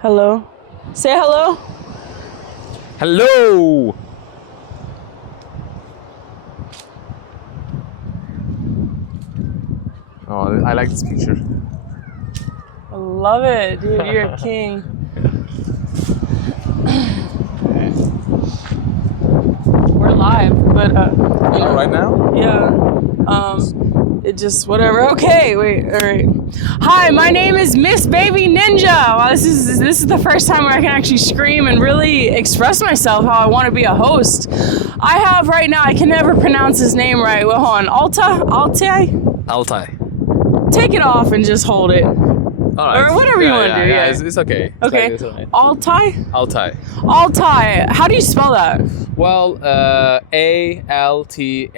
Hello. Say hello. Hello! Oh, I like this picture. I love it, dude. You're a king. We're live, but Oh, right now? yeah. It just whatever. Okay, wait. All right. Hi, my name is Miss Baby Ninja. Wow, this is the first time where I can actually scream and really express myself how I want to be a host. I have right now. I can never pronounce his name right. Well, hold on. Altai. Altai. Take it off and just hold it. Alright. Or whatever you want to do. Yeah. It's okay. Okay. It's alright. Altai. Altai. Altai. How do you spell that? Well, Altai.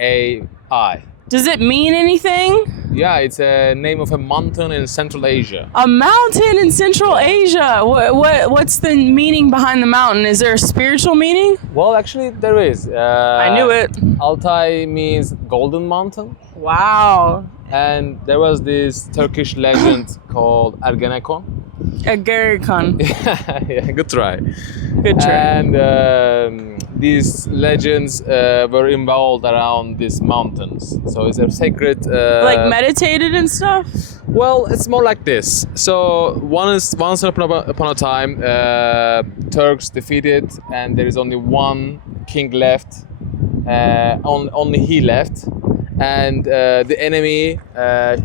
Does it mean anything? Yeah, it's a name of a mountain in Central Asia. A mountain in Central Asia. What's the meaning behind the mountain? Is there a spiritual meaning? Well, actually, there is. I knew it. Altai means golden mountain. Wow. And there was this Turkish legend called Ergenekon. Agarikon. Yeah, good try. Good try. And these legends were involved around these mountains. So it's a sacred. Like meditated and stuff? Well, it's more like this. So once upon a time, Turks defeated, and there is only one king left. Only he left. And the enemy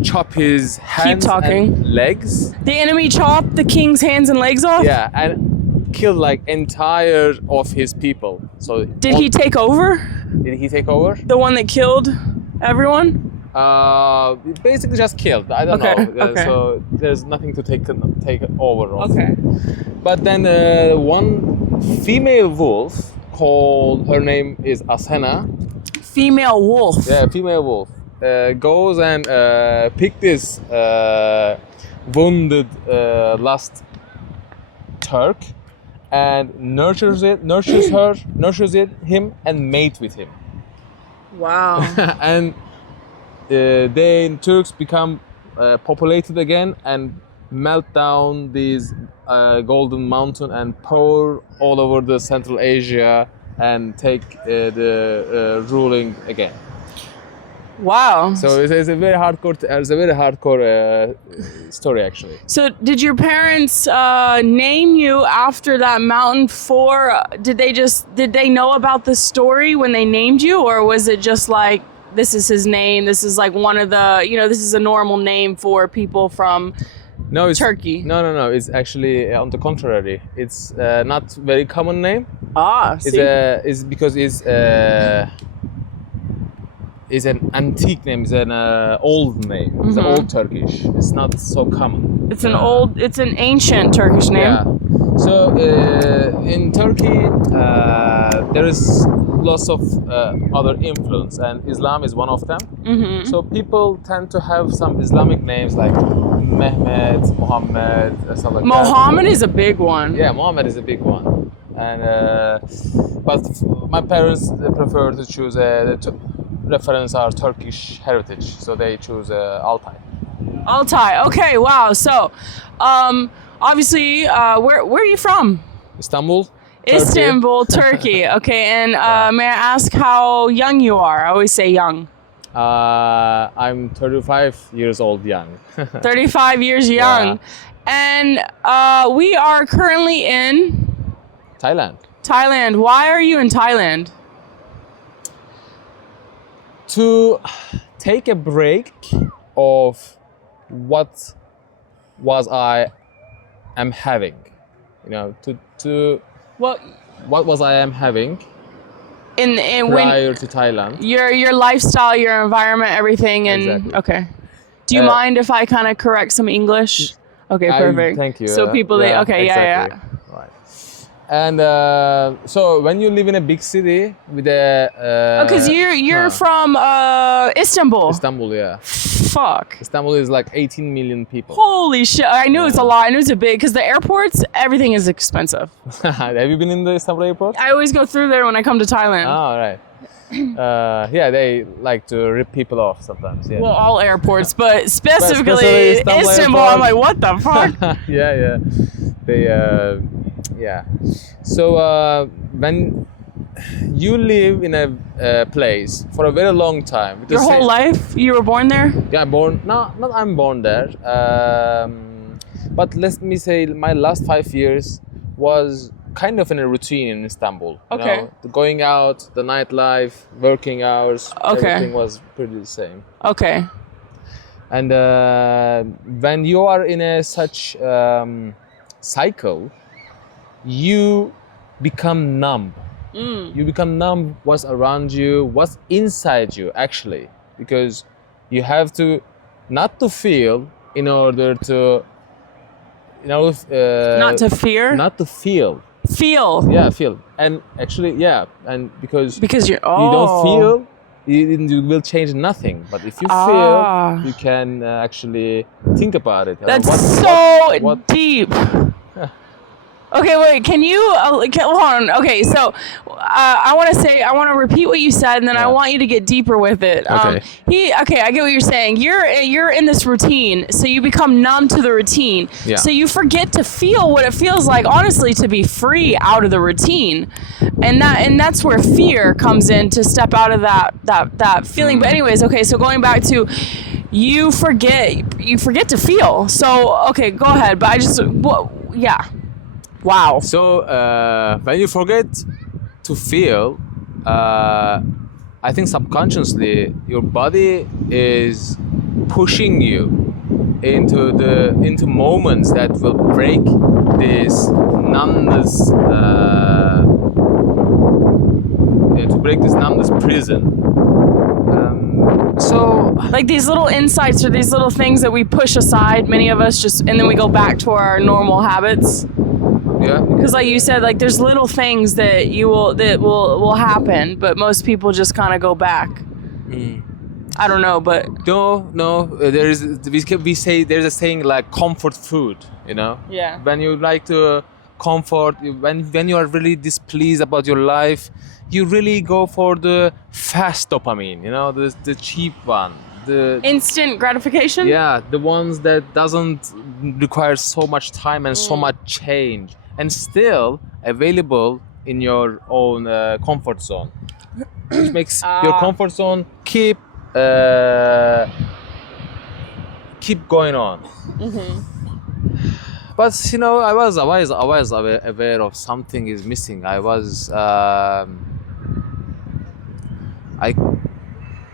chop his hands and legs. The enemy chopped the king's hands and legs off? Yeah, and killed like entire of his people. So Did he take over? Did he take over? The one that killed everyone? Basically just killed. I don't know. Okay. So there's nothing to take over of. Okay. But then one female wolf called, her name is Asena. Female wolf. Yeah, female wolf goes and pick this wounded last Turk and nurtures him and mate with him. Wow. And then Turks become populated again and melt down these golden mountain and pour all over the Central Asia and take the ruling again. Wow. So it's a very hardcore. It's a very hardcore story, actually. So did your parents name you after that mountain did they know about the story when they named you, or was it just like, this is his name, this is like one of the, this is a normal name for people from it's Turkey? No. It's actually on the contrary. It's not very common name. See. It's because it's an antique name. It's an old name. Mm-hmm. It's an old Turkish. It's not so common. It's an ancient Turkish name. Yeah. So in Turkey, there is lots of other influence, and Islam is one of them. Mm-hmm. So people tend to have some Islamic names like Mehmet, Muhammad, stuff like Muhammad is a big one. Yeah, Muhammad is a big one. And but my parents prefer to choose to reference our Turkish heritage, so they choose Altai. Altai. Okay. Wow. So, obviously, where are you from? Istanbul. Turkey. Istanbul, Turkey. Okay. And may I ask how young you are? I always say young. I'm 35 years old young. 35 years young. Yeah. And we are currently in Thailand. Why are you in Thailand? To take a break of what was I am having. What was I am having prior to Thailand. Your lifestyle, your environment, everything, and exactly. Okay. Do you mind if I kind of correct some English? Okay, perfect. Thank you. So people, exactly. yeah. Right. And so when you live in a big city with a... Because you're from Istanbul. Istanbul, yeah. Fuck. Istanbul is like 18 million people. Holy shit. I knew it's a lot. I knew it's a big... Because the airports, everything is expensive. Have you been in the Istanbul airport? I always go through there when I come to Thailand. Oh, right. Yeah, they like to rip people off sometimes. Yeah. Well, all airports, but specifically Istanbul, I'm like, what the fuck? Yeah. They, yeah. So when you live in a place for a very long time, with the Your whole same- life? You were born there? Yeah, not I'm born there. But let me say my last 5 years was kind of in a routine in Istanbul. You Okay. know? The going out, the nightlife, working hours, Okay. everything was pretty the same. Okay. And when you are in a such cycle, you become numb. You become numb what's around you, what's inside you actually, because you have to not to feel in order to, Not to fear? not to feel. Feel. Yeah, feel. And actually, yeah, and because Because you're, you don't oh. feel, you will change nothing. But if you Ah. feel, you can actually think about it. That's What- so deep. Okay, wait. Can you hold on? Okay, so I want to repeat what you said, and then I Yeah. want you to get deeper with it. Okay. I get what you're saying. You're in this routine, so you become numb to the routine. Yeah. So you forget to feel what it feels like, honestly, to be free out of the routine, and that's where fear comes in, to step out of that feeling. But anyways, okay. So going back to, you forget to feel. So okay, go ahead. But yeah. Wow. So when you forget to feel, I think subconsciously your body is pushing you into moments that will break this numbness, to break this numbness prison. So Like these little insights or these little things that we push aside, many of us and then we go back to our normal habits. yeah. Because like you said, like there's little things that will happen, but most people just kind of go back. I don't know, but No. There is we say there's a saying like comfort food. You know. yeah. When you like to comfort, when you are really displeased about your life, you really go for the fast dopamine. You know, the cheap one. The Instant gratification? yeah, the ones that doesn't require so much time and so much change, and still available in your own comfort zone, which makes your comfort zone keep going on. But you know, I was aware of something is missing.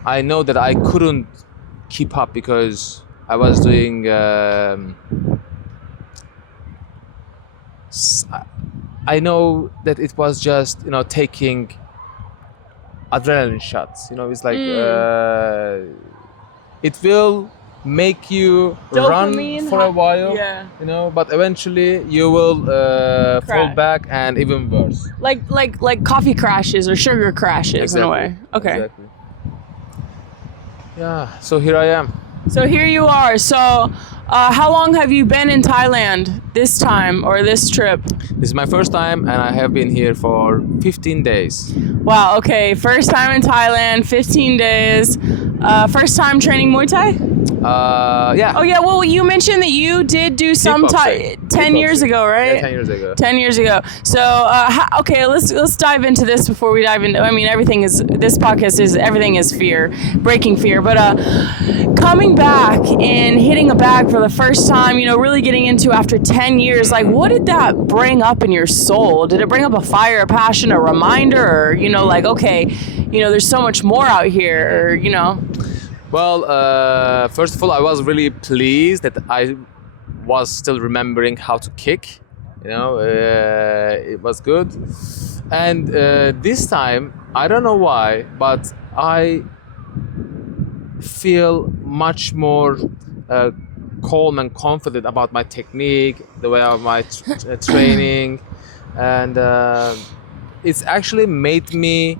I know that I couldn't keep up because I was doing. I know that it was just taking adrenaline shots. It's like it will make you Dopamine run for a while. Yeah. But eventually you will fall Crash. back and even worse. Like coffee crashes or sugar crashes in a way. Okay. Exactly. Yeah. So here I am. So here you are. So how long have you been in Thailand this time or this trip? This is my first time, and I have been here for 15 days. Wow, okay. First time in Thailand, 15 days. First time training Muay Thai? Yeah. Oh, yeah. Well, you mentioned that you did do some Thai Kickboxing. 10 years ago, right? Yeah, 10 years ago. 10 years ago. So, okay, let's dive into this before we dive into. I mean, this podcast is everything is fear, breaking fear. But coming back and hitting a bag for the first time, really getting into after 10 years, like what did that bring up in your soul? Did it bring up a fire, a passion, a reminder, or like okay, there's so much more out here, or Well, first of all, I was really pleased that I was still remembering how to kick. It was good. And this time, I don't know why, but I feel much more calm and confident about my technique, the way of my training, and it's actually made me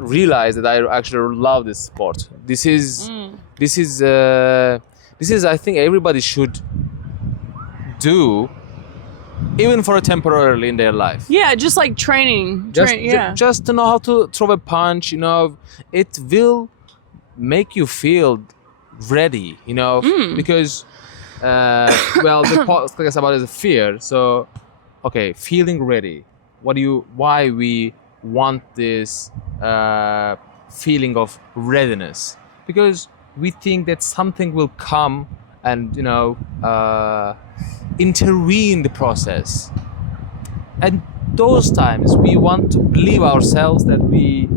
realize that I actually love this sport. This is I think everybody should do, even for a temporarily in their life. yeah, just like training. Just to know how to throw a punch. It will make you feel ready. Because Well, the podcast about is fear. So, okay, feeling ready. Why we want this feeling of readiness? Because we think that something will come and intervene the process. And those times we want to believe ourselves that we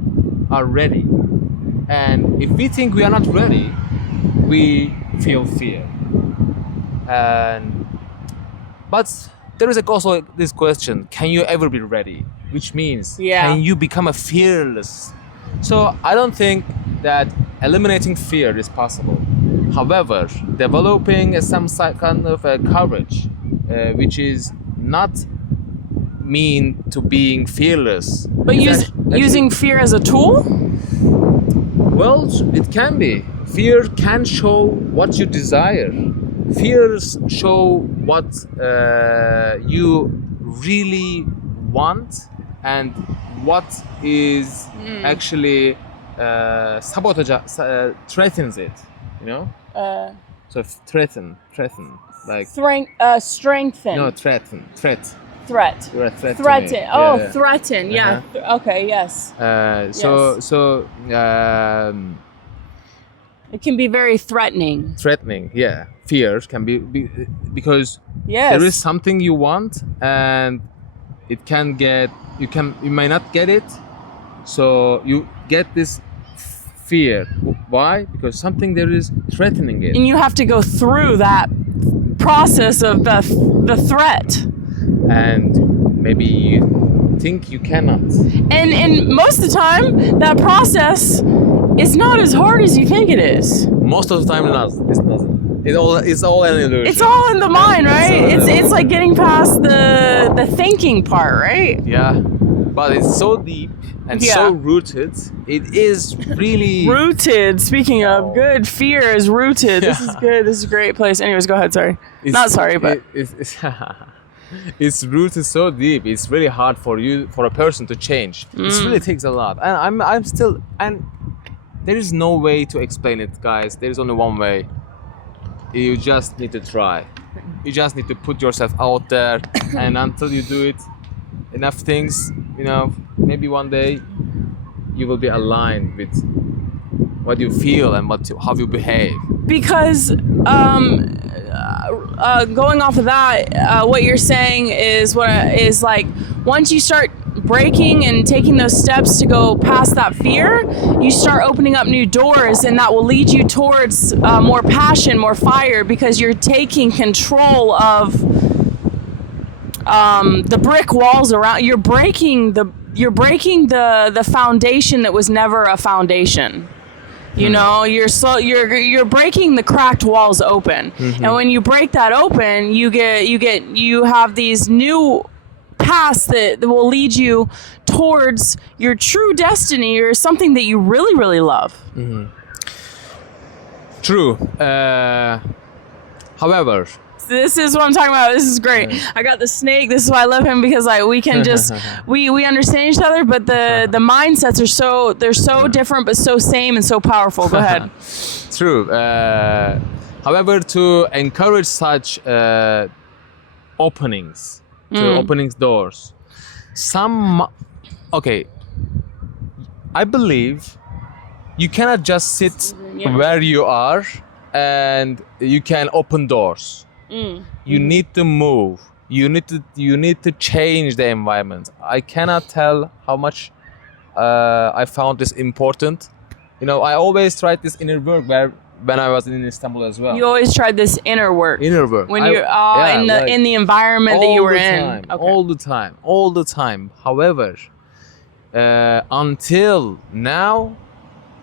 are ready. And if we think we are not ready, we feel fear. But there is also this question: can you ever be ready? Which means, can you become a fearless? So I don't think that eliminating fear is possible. However, developing some kind of a courage, which is not mean to being fearless. But using fear as a tool? Well, it can be. Fear can show what you desire. Fears show what you really want and what is actually threatens it. So threaten, like strengthen. No, threat. Threat. You're a threat. Threaten. Yeah. Threaten. Yeah. Okay. Yes. It can be very threatening. Threatening. Yeah. Fear can be because there is something you want and it can get you may not get it, so you get this fear. Why? Because something there is threatening it, and you have to go through that process of the threat. And maybe you think you cannot. And most of the time, that process is not as hard as you think it is. Most of the time, it's not. It's all an illusion. It's all in the mind, right? It's like getting past the thinking part, right? Yeah, but it's so deep and so rooted. It is really rooted. Speaking of, good. Fear is rooted. This is good. This is a great place. Anyways, go ahead. Sorry. Not sorry, but it's rooted so deep. It's really hard for a person to change. It really takes a lot, and I'm still. And there is no way to explain it, guys. There is only one way. You just need to try. You just need to put yourself out there, and until you do it, enough things, maybe one day you will be aligned with what you feel and how you behave. Because going off of that, what you're saying is like once you start breaking and taking those steps to go past that fear, you start opening up new doors, and that will lead you towards more passion, more fire, because you're taking control of the brick walls around. You're breaking the foundation that was never a foundation. You're breaking the cracked walls open, and when you break that open, you have these new paths that will lead you towards your true destiny or something that you really, really love. True. However, this is what I'm talking about. This is great. I got the snake. This is why I love him, because like we can just we understand each other, but the mindsets are they're so different but so same and so powerful. Go ahead. True. However, to encourage such openings, opening doors, I believe you cannot just sit where you are and you can open doors. You need to move. You need to change the environment. I cannot tell how much I found this important. I always tried this inner work when I was in Istanbul as well. You always tried this inner work. When you're in the environment that you were in. All the time. However, until now,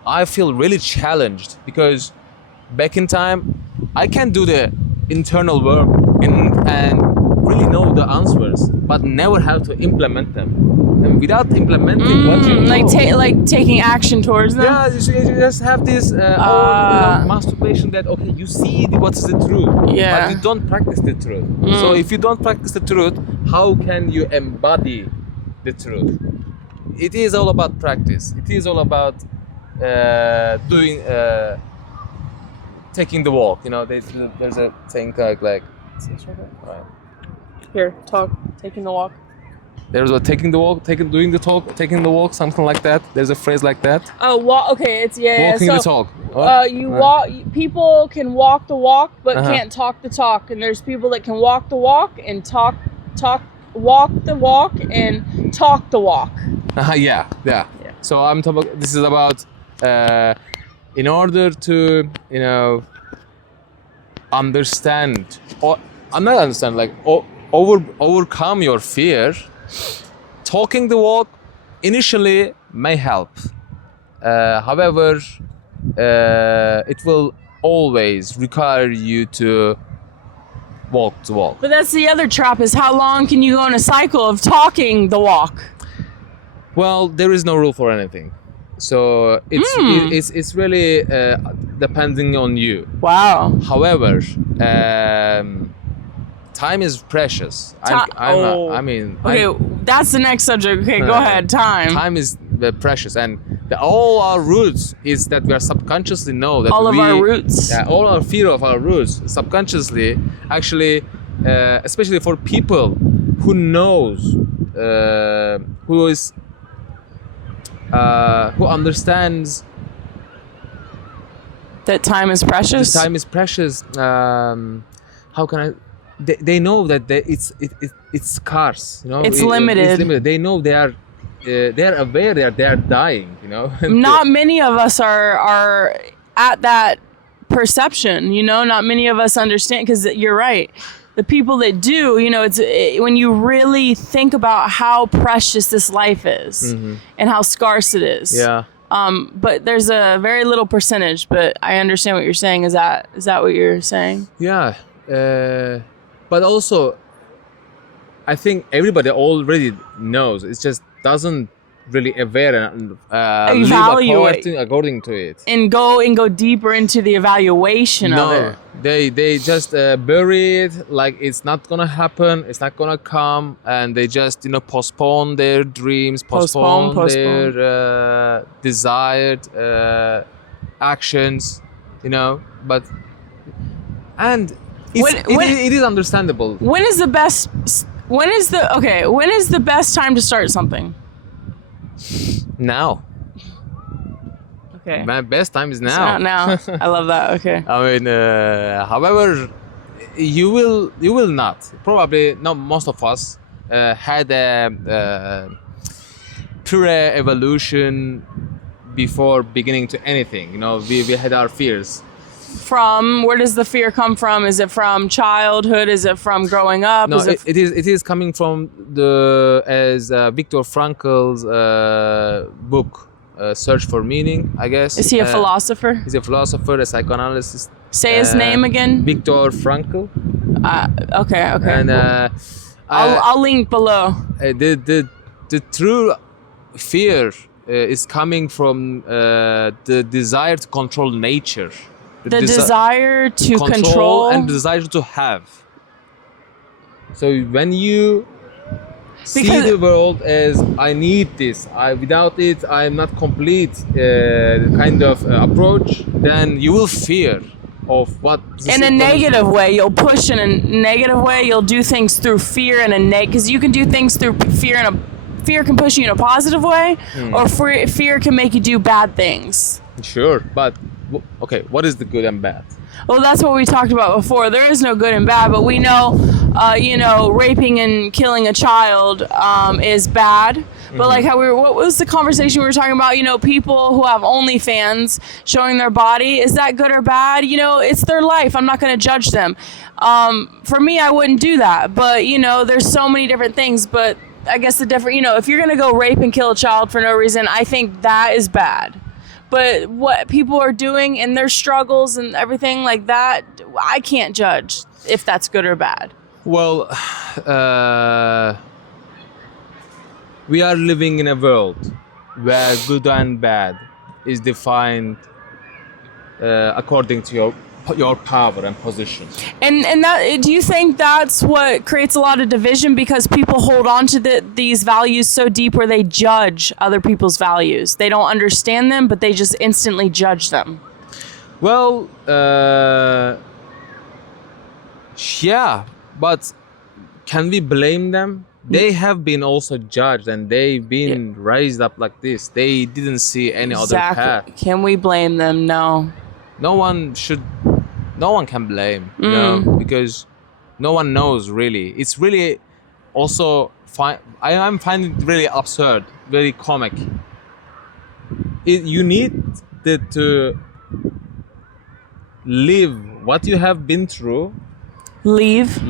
I feel really challenged, because back in time, I can do the internal work and really know the answers, but never have to implement them. And without implementing what you know, like taking action towards them. Yeah, you just have this masturbation that you see what is the truth, but you don't practice the truth. So if you don't practice the truth, how can you embody the truth? It is all about practice. It is all about taking the walk. You know, there's a thing like right. Here, talk. Taking the walk. There's a taking the walk, doing the talk, taking the walk, something like that. There's a phrase like that. Oh, walk. Okay, it's Walking so, the talk. You walk. People can walk the walk, but Uh-huh. can't talk the talk. And there's people that can walk the walk and walk the walk and talk the walk. Yeah. So I'm talking. This is about in order to understand, or I'm not understand like overcome your fear. Talking the walk initially may help. However, it will always require you to walk the walk. But that's the other trap: is how long can you go in a cycle of talking the walk? Well, there is no rule for anything, so it's really depending on you. Wow. However, time is precious. I mean, Okay, that's the next subject. Okay, go ahead. Time is precious, and all our roots is that we are subconsciously know that All of our roots. Yeah, all our fear of our roots subconsciously, actually, especially for people who knows, who understands That time is precious. the time is precious. How can I? They know that it's scarce. You know, It's limited. It's limited. They know they are aware they are dying. You know, Not many of us are at that perception. You know, not many of us understand, because you're right. The people that do, you know, when you really think about how precious this life is and how scarce it is. Yeah. But there's a very little percentage. But I understand what you're saying. Is that what you're saying? Yeah. But also, I think everybody already knows. It just doesn't really aware and Evaluate. live according to it. And go deeper into the evaluation of it. They just bury it like it's not gonna happen. It's not gonna come, and they just postpone their dreams, postpone. Their desired actions. But it is understandable. When is the best time to start something? Now. Okay. My best time is It's now. not now. I love that. Okay. I mean, however, you will not. Probably not. Most of us had a pre-evolution before beginning to anything. We had our fears. From where does the fear come from? Is it from childhood? Is it from growing up? No, it is coming from Viktor Frankl's book, Search for Meaning, I guess. Is he a philosopher? He's a philosopher, a psychoanalyst. Say his name again. Viktor Frankl. Okay. And I'll link below. The true fear is coming from the desire to control nature. The desire to control and the desire to have. So when you see the world as I need this, without it I'm not complete, kind of approach, then you will fear of what. In a negative way, you'll push in a negative way. You'll do things through fear because you can do things through fear, and fear can push you in a positive way, or fear can make you do bad things. Sure, but okay, what is the good and bad? Well, that's what we talked about before. There is no good and bad, but we know, raping and killing a child is bad. But like what was the conversation we were talking about? People who have OnlyFans showing their body, is that good or bad? It's their life. I'm not going to judge them. For me, I wouldn't do that. But, there's so many different things. But I guess if you're going to go rape and kill a child for no reason, I think that is bad. But what people are doing and their struggles and everything like that, I can't judge if that's good or bad. Well, we are living in a world where good and bad is defined according to your power and position. And that, do you think that's what creates a lot of division, because people hold on to these values so deep where they judge other people's values? They don't understand them, but they just instantly judge them. Well, yeah, but can we blame them? They have been also judged and they've been raised up like this. They didn't see any other path. Can we blame them? No. No one can blame, you know, because no one knows really. It's really also I'm finding it really absurd, very comic. You need to live what you have been through. Live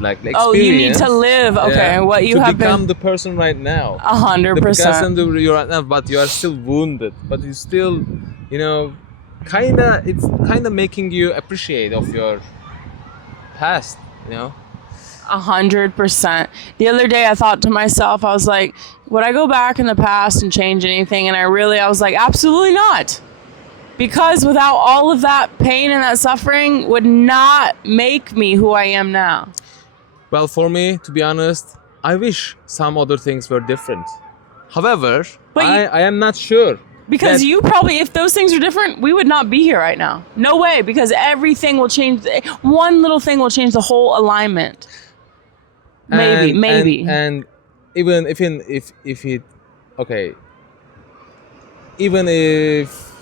like experience. Oh, you need to live. Okay, what you to have become been. the person right now. 100%. The person that you're right now, but you are still wounded. But you still, you know, it's kinda making you appreciate of your past. You know. 100%. The other day I thought to myself, I was like, would I go back in the past and change anything? And I was like, absolutely not. Because without all of that pain and that suffering would not make me who I am now. Well, for me, to be honest, I wish some other things were different. However, I am not sure. Because you probably, if those things were different, we would not be here right now. No way, because everything will change. One little thing will change the whole alignment. Maybe. And even if it, okay, even if,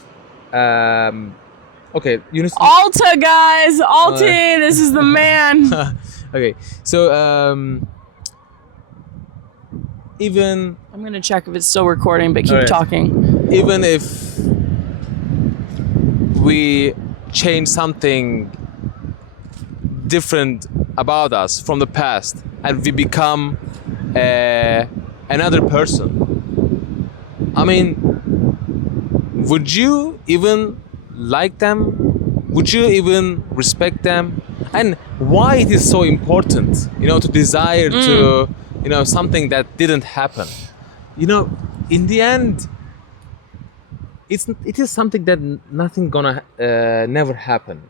okay, you know. Alta, guys, Alta, this is the man. Okay, so even I'm gonna check if it's still recording, but keep talking. Even if we change something different about us from the past and we become another person, I mean, would you even like them? Would you even respect them? And why it is so important, you know, to desire to, you know, something that didn't happen? You know, in the end, it is something that nothing gonna never happen.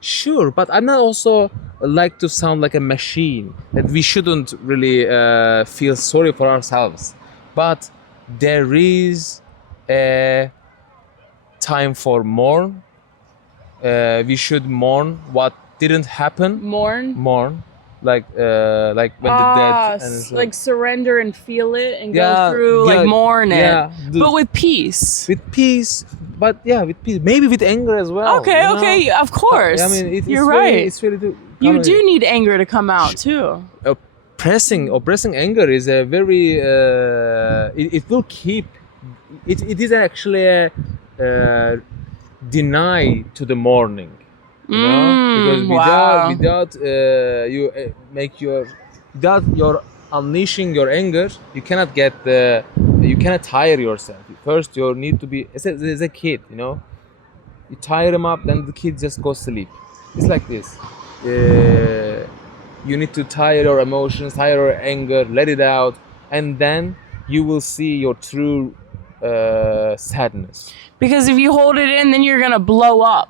Sure, but I'm not also like to sound like a machine, that we shouldn't really feel sorry for ourselves. But there is a time for mourn. We should mourn what didn't happen. Mourn. Like when the dead and like surrender and feel it and go through, like mourn it, but with peace. With peace, but with peace, maybe with anger as well. Okay, of course. I mean, you're right. It's really you do need anger to come out too. Oppressing anger is a very it will keep. It is actually a deny to the mourning. You know, because without your unleashing your anger, you cannot you cannot tire yourself. First, you need to be as a kid. You know, you tire him up, then the kid just goes to sleep. It's like this. You need to tire your emotions, tire your anger, let it out, and then you will see your true sadness. Because if you hold it in, then you're gonna blow up.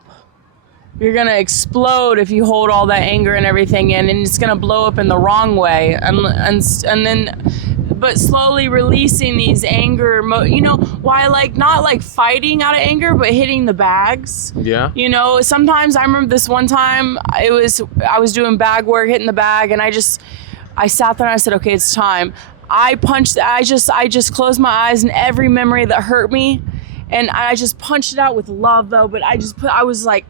You're gonna explode if you hold all that anger and everything in, and it's gonna blow up in the wrong way. And then, but slowly releasing these anger, you know, why not like fighting out of anger, but hitting the bags. Yeah. You know, sometimes I remember this one time I was doing bag work, hitting the bag, and I sat there and I said, okay, it's time. I just closed my eyes, and every memory that hurt me. And I just punched it out with love, though. But I was like,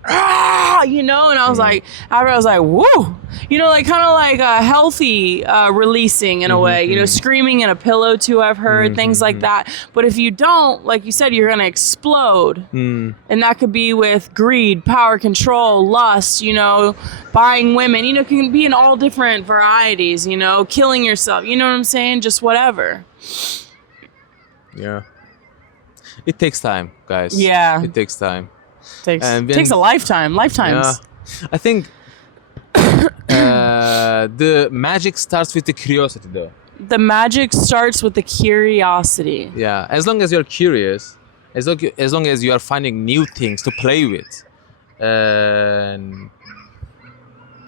you know, and I was like, I was like, woo, you know, like kind of like a healthy releasing in a way, you know, screaming in a pillow too. I've heard things like that. But if you don't, like you said, you're gonna explode, and that could be with greed, power, control, lust, you know, buying women, you know, can be in all different varieties, you know, killing yourself, you know what I'm saying, just whatever. Yeah. It takes time, guys. Yeah. It takes time. Takes a lifetime. Lifetimes. Yeah. I think the magic starts with the curiosity, though. The magic starts with the curiosity. Yeah. As long as you're curious, as long as you are finding new things to play with,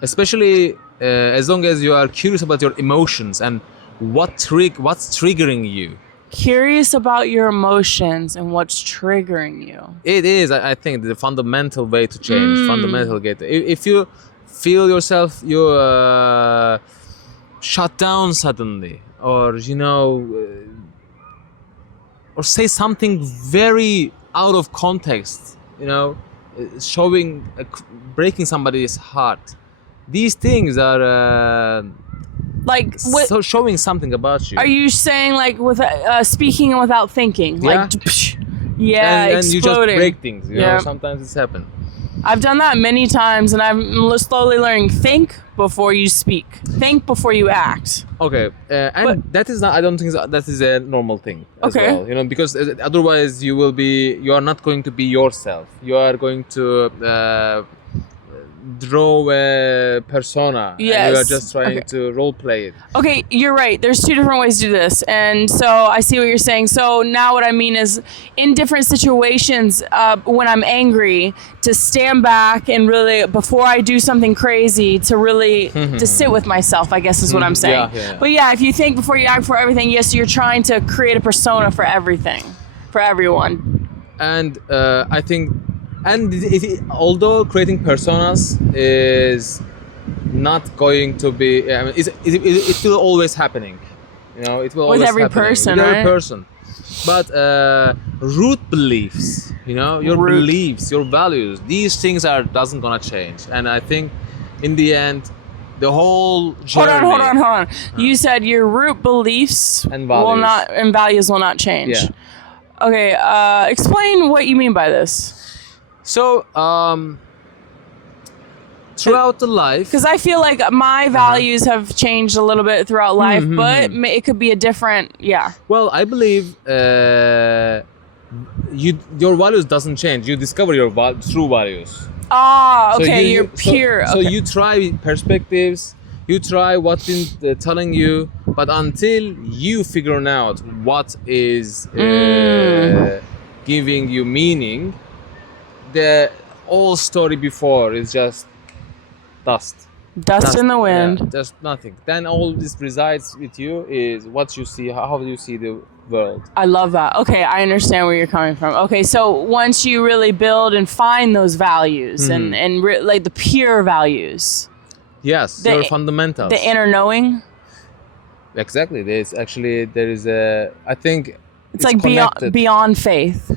especially as long as you are curious about your emotions and what's triggering you. Curious about your emotions and what's triggering you. It is, I think, the fundamental way to change. Fundamental way. If you feel yourself, you shut down suddenly, or or say something very out of context, showing, breaking somebody's heart. These things are Like what? so showing something about you. Are you saying like with speaking without thinking? Yeah. Like, yeah, and you just exploding. break things. Yeah. Sometimes it's happened. I've done that many times, and I'm slowly learning. Think before you speak. Think before you act. Okay, and But- that is not. I don't think that is a normal thing as Okay. well. Because otherwise you are not going to be yourself. You are going to draw a persona. And you are Yes. just trying Okay. to role play it. Okay, you're right. There's two different ways to do this. And so I see what you're saying. So now what I mean is in different situations, when I'm angry, to stand back and really, before I do something crazy, to really, to sit with myself, I guess is what I'm saying. Yeah. But yeah, if you think before you act for everything, yes, you're trying to create a persona for everything, for everyone. And I think, and although creating personas is not going to be, I mean, it will always happening. It will always every happening. person, with every right? person. But root beliefs, your Root. beliefs, your values, these things doesn't gonna change. And I think, in the end, the whole journey. Hold on. You said your root beliefs And will values. not, and values will not change. Yeah. Okay, explain what you mean by this. So throughout the life, Because I feel like my values have changed a little bit throughout life, but it could be a different, yeah. well, I believe your values doesn't change. You discover your true values. Ah, So okay, you're pure. So okay. you try perspectives, you try what's been telling you, but until you figure out what is giving you meaning, the whole story before is just dust. Dust in the wind. Yeah, just nothing. Then all this resides with you is what you see, how you see the world. I love that. Okay, I understand where you're coming from. Okay, so once you really build and find those values and like the pure values, Yes, The- your fundamentals. the inner knowing, Exactly. There is a. I think it's like connected beyond faith.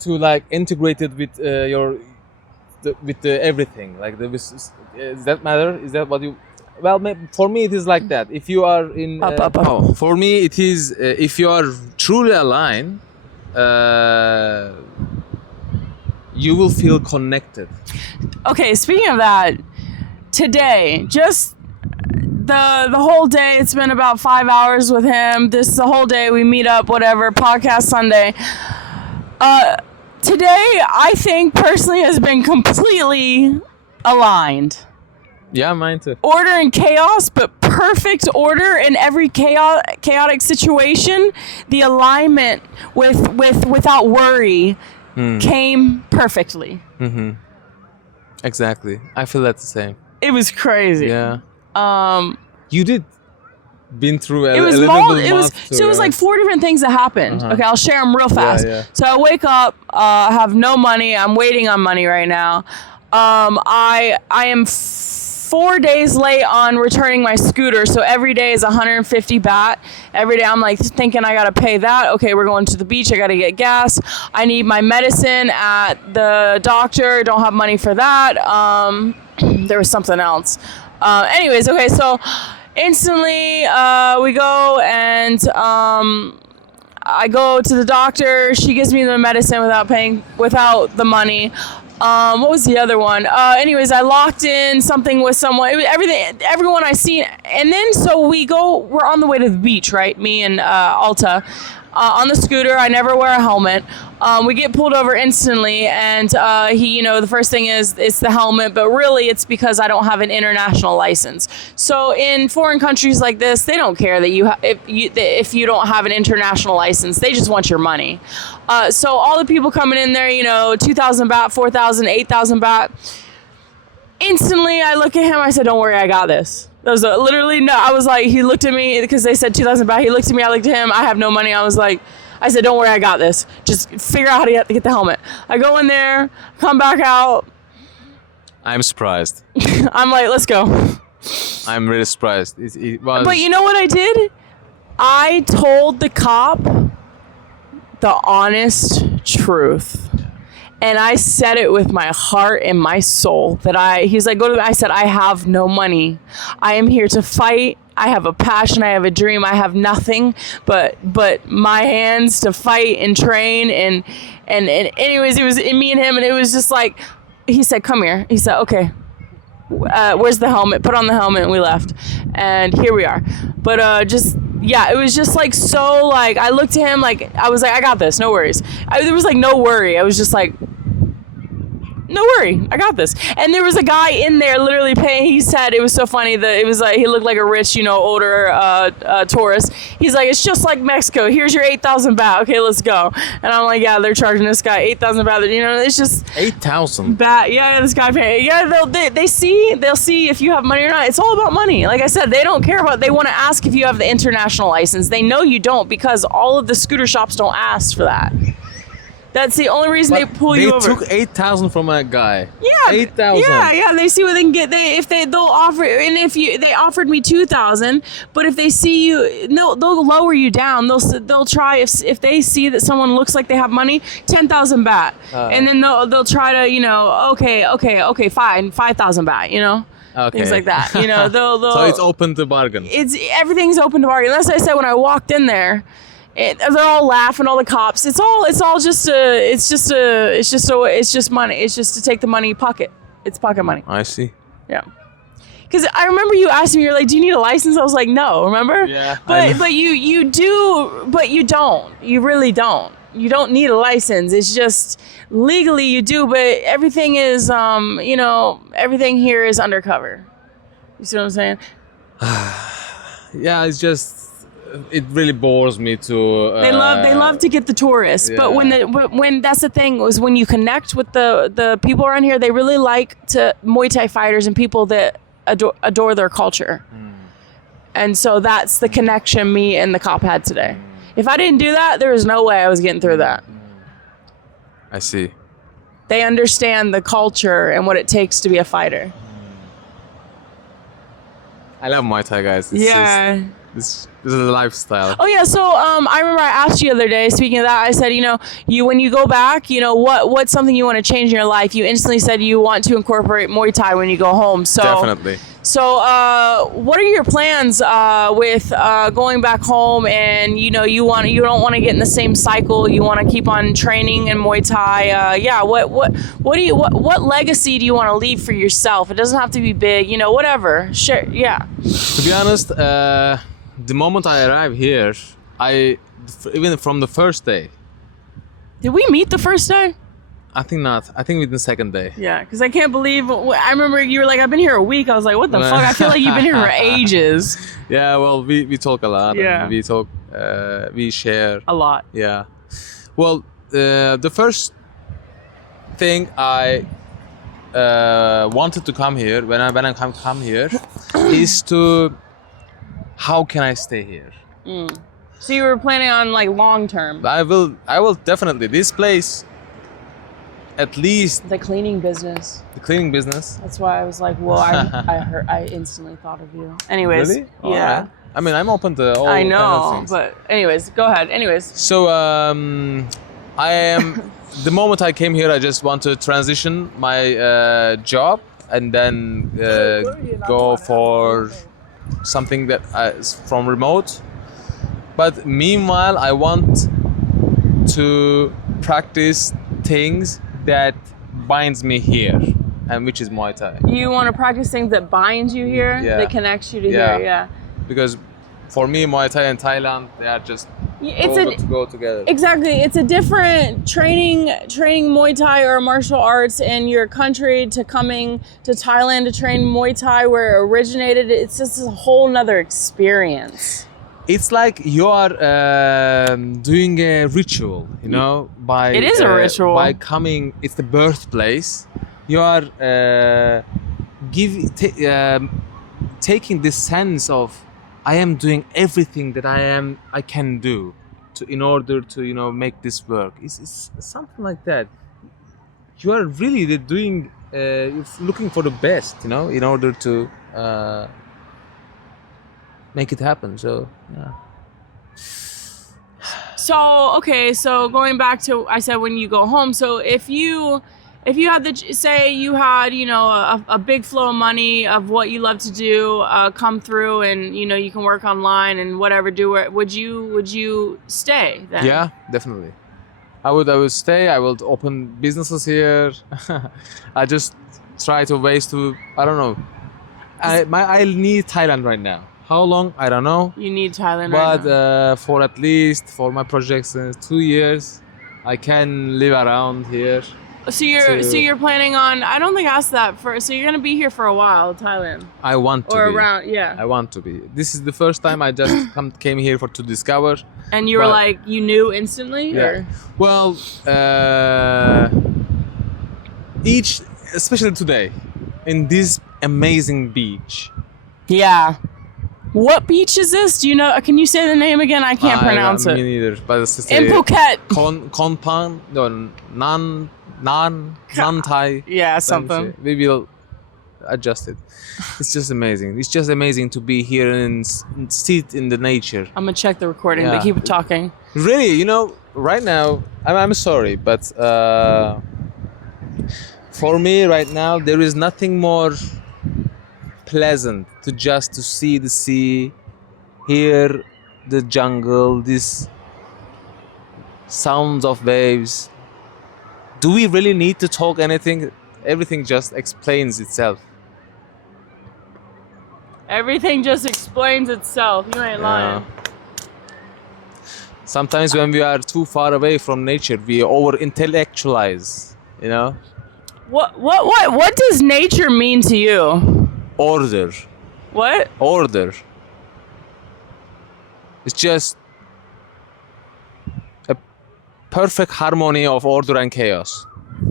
to like integrated with everything. Like does that matter? Is that what you? Well, for me it is like that. If you are in. Up. For me it is if you are truly aligned, you will feel connected. Okay, speaking of that, today, just the whole day, it's been about 5 hours with him. This the whole day we meet up, whatever, podcast Sunday. Today, I think personally has been completely aligned. Yeah, mine too. Order and chaos, but perfect order in every chaotic situation. The alignment without worry came perfectly. Exactly. I feel that the same. It was crazy. Yeah. You did been through a It was little it was month too, so it was right? like 4 different things that happened. Okay, I'll share them real fast. yeah. So I wake up, have no money. I'm waiting on money right now. I am 4 days late on returning my scooter. So every day is 150 baht. Every day I'm like thinking I gotta pay that. Okay, we're going to the beach. I gotta get gas. I need my medicine at the doctor. Don't have money for that. There was something else. Anyways, okay, so instantly we go and I go to the doctor. She gives me the medicine without the money. What was the other one? Anyways, I locked in something with someone. It was everyone I seen. And then so we're on the way to the beach, right? Me and Alta. On the scooter, I never wear a helmet. We get pulled over instantly, and he, the first thing is it's the helmet, but really it's because I don't have an international license. So in foreign countries like this, they don't care that if you don't have an international license, they just want your money. So all the people coming in there, 2,000 baht, 4,000, 8,000 baht. Instantly, I look at him. I said, "Don't worry, I got this." That was literally no. I was like, he looked at me because they said 2,000 baht. He looked at me. I looked at him. I have no money. I said, don't worry, I got this. Just figure out how to get the helmet. I go in there, come back out. I'm surprised. I'm like, let's go. I'm really surprised. It was... But you know what I did? I told the cop the honest truth. And I said it with my heart and my soul he's like, I said, I have no money. I am here to fight. I have a passion. I have a dream. I have nothing but my hands to fight and train. And anyways, it was me and him. And it was just like, he said, come here. He said, okay, where's the helmet? Put on the helmet. And we left. And here we are. But yeah, it was just like, so like, I looked at him like, I was like, I got this. No worries. There was like no worry. I was just like, no worry, I got this. And there was a guy in there literally paying. He said it was so funny that it was like he looked like a rich, older tourist. He's like, it's just like Mexico. Here's your 8,000 baht. Okay, let's go. And I'm like, yeah, they're charging this guy 8,000 baht. It's just 8,000 baht. Yeah, this guy paying. Yeah, they'll see if you have money or not. It's all about money. Like I said, they don't care about. They want to ask if you have the international license. They know you don't because all of the scooter shops don't ask for that. That's the only reason they pull you over. They took 8,000 from a guy. Yeah, 8,000. Yeah. They see what they can get. They'll offer, and they offered me 2,000. But if they see you, no, they'll lower you down. They'll try if they see that someone looks like they have money, 10,000 baht, and then they'll try to okay, fine, 5,000 baht. Okay. Things like that. They'll. So it's open to bargain. Everything's open to bargain. That's what I said when I walked in there. They're all laughing, all the cops. It's just money. It's just to take the money pocket. It's pocket money. I see. Yeah. Because I remember you asked me, you're like, do you need a license? I was like, no, remember? Yeah. But you do, but you don't. You really don't. You don't need a license. It's just legally you do, but everything is, everything here is undercover. You see what I'm saying? Yeah, it's just. It really bores me to. They love to get the tourists, yeah. But when that's the thing was when you connect with the people around here, they really like to Muay Thai fighters and people that adore their culture, and so that's the connection me and the cop had today. If I didn't do that, there was no way I was getting through that. I see. They understand the culture and what it takes to be a fighter. I love Muay Thai, guys. This is a lifestyle. Oh yeah, so I remember I asked you the other day. Speaking of that, I said, you when you go back, what's something you want to change in your life? You instantly said you want to incorporate Muay Thai when you go home. So Definitely. So what are your plans with going back home? And you don't want to get in the same cycle. You want to keep on training in Muay Thai. What legacy do you want to leave for yourself? It doesn't have to be big. Whatever. Sure. Yeah. To be honest. The moment I arrived here, even from the first day. Did we meet the first day? I think not. I think within the second day. Yeah, because I can't believe. I remember you were like, I've been here a week. I was like, what the fuck? I feel like you've been here for ages. Yeah, well, we talk a lot. Yeah. We share. A lot. Yeah. Well, the first thing I wanted to come here, when I come here, is to... How can I stay here? So you were planning on like long term? I will definitely. This place, at least. The cleaning business. The cleaning business. That's why I was like, well, I instantly thought of you. Anyways. Really? Yeah. Right. I mean, I'm open to all I kind know, of things. but anyways, go ahead. Anyways. So I am. The moment I came here, I just want to transition my job and then go for something that is from remote. But meanwhile, I want to practice things that binds me here, and which is Muay Thai. You want to practice things that bind you here, that connects you to here, yeah. Because for me, Muay Thai and Thailand, they are just go together. Exactly, it's a different training Muay Thai or martial arts in your country to coming to Thailand to train Muay Thai where it originated. It's just a whole nother experience. It's like you are doing a ritual, by it is a ritual. By coming, it's the taking this sense of I am doing everything that I can do in order to make this work. It's something like that. You are really doing looking for the best, in order to make it happen. So yeah. So okay, so going back to I said when you go home. So if you had say you had a big flow of money of what you love to do come through, and you can work online and whatever, would you stay then? Yeah, definitely. I would stay. I would open businesses here. I just try to ways to I don't know. I need Thailand right now. How long? I don't know. You need Thailand But right now. for at least for my projects 2 years, I can live around here. So you're planning on? I don't think I asked that for. So you're gonna be here for a while, Thailand, I want to or be. around? Yeah. I want to be. This is the first time I just came here to discover. And you were But- like, you knew instantly, Yeah. or Well, especially today, in this amazing beach. yeah. What beach is this? Do you know? Can you say the name again? I can't pronounce Me it. neither. But it's In Phuket. Konpan, no, Nan Thai. Yeah, Let me something. see. We will adjust it. It's just amazing. It's just amazing to be here and sit in the nature. I'm gonna check the recording, but Yeah. keep talking. Really, right now, I'm sorry, but for me right now, there is nothing more pleasant to see the sea, hear the jungle, this sounds of waves. Do we really need to talk anything? Everything just explains itself. Everything just explains itself. You ain't lying. Sometimes when we are too far away from nature, we over intellectualize, What does nature mean to you? Order. What? Order. It's just a perfect harmony of order and chaos.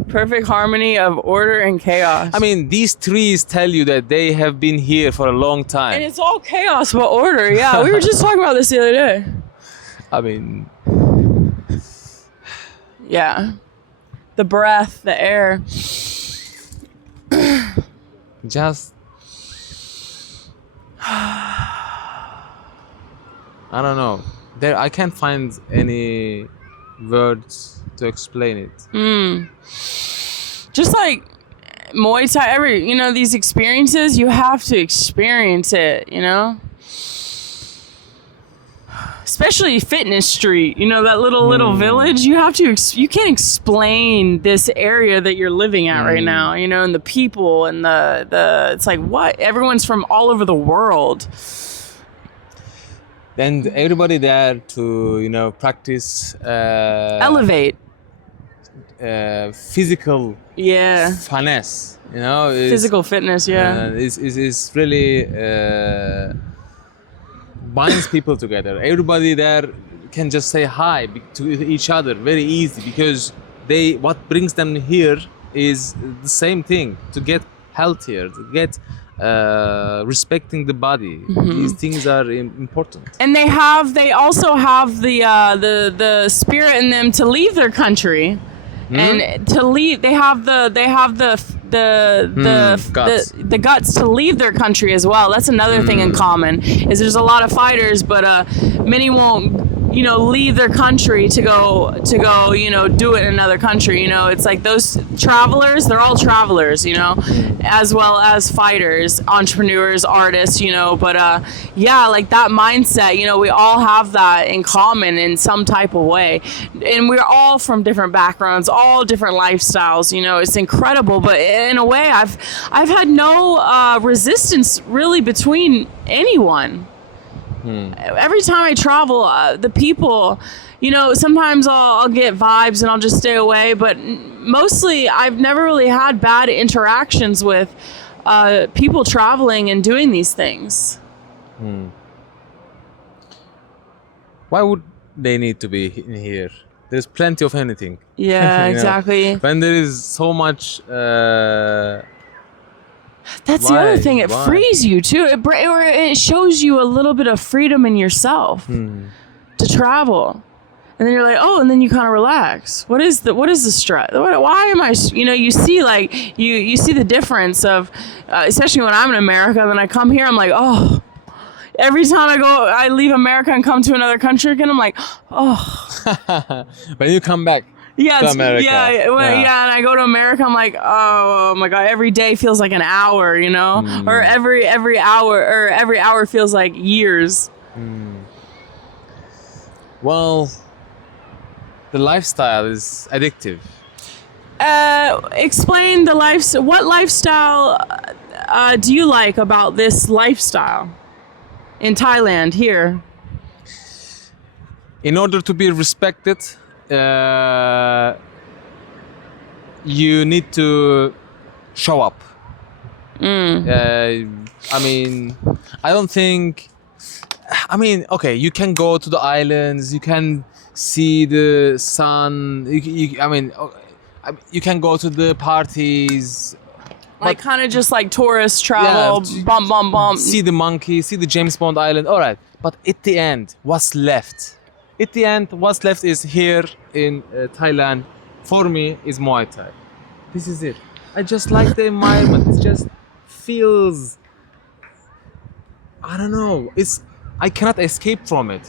Perfect harmony of order and chaos. I mean, these trees tell you that they have been here for a long and time. it's all chaos but order. Yeah, we were just talking about this the other day. I mean, Yeah. The breath, the air. just I don't know. I can't find any words to explain it. Just like Muay Thai, these experiences, you have to experience it, Especially Fitness Street, that little village. You can't explain this area that you're living at right now, and the people and the it's like, what? Everyone's from all over the world. And everybody there to practice Elevate. Physical Yeah. finesse. Physical fitness, yeah. Is really binds people together. Everybody there can just say hi to each other very easy, because what brings them here is the same thing, to get healthier, to get respecting the body. These things are important. And they also have the spirit in them to leave their country. And to leave, they have the guts to leave their country as well. That's another thing in common, is there's a lot of fighters, but many won't leave their country to go do it in another country. It's like those travelers, they're all travelers, as well as fighters, entrepreneurs, artists, but like that mindset, we all have that in common in some type of way. And we're all from different backgrounds, all different lifestyles, it's incredible. But in a way, I've had no resistance really between anyone. Every time I travel, the people, sometimes I'll get vibes and I'll just stay away, but mostly I've never really had bad interactions with people traveling and doing these things. Why would they need to be in here? There's plenty of anything. Yeah, exactly. When there is so much That's the other Why? thing. It Why? frees you too. It shows you a little bit of freedom in yourself to travel, and then you're like, oh, and then you kind of relax. What is the stress? Why am I? You see like you see the difference of, especially when I'm in America. Then I come here, I'm like, oh. Every time I leave America and come to another country again, I'm like, oh. When you come back Yeah, to America. And I go to America, I'm like, oh my god, every day feels like an hour, or every hour feels like years. Well, the lifestyle is addictive. Explain the what lifestyle do you like about this lifestyle in Thailand here? In order to be respected, you need to show up. I mean, I don't think. I mean, okay, you can go to the islands, you can see the sun. You can go to the parties. Like kind of just like tourist travel, Yeah, bum. See the monkey, see the James Bond island. All right, but at the end, what's left? At the end, what's left is here in Thailand. For me, is Muay Thai. This is it. I just like the environment. It just feels. I don't know. I cannot escape from it.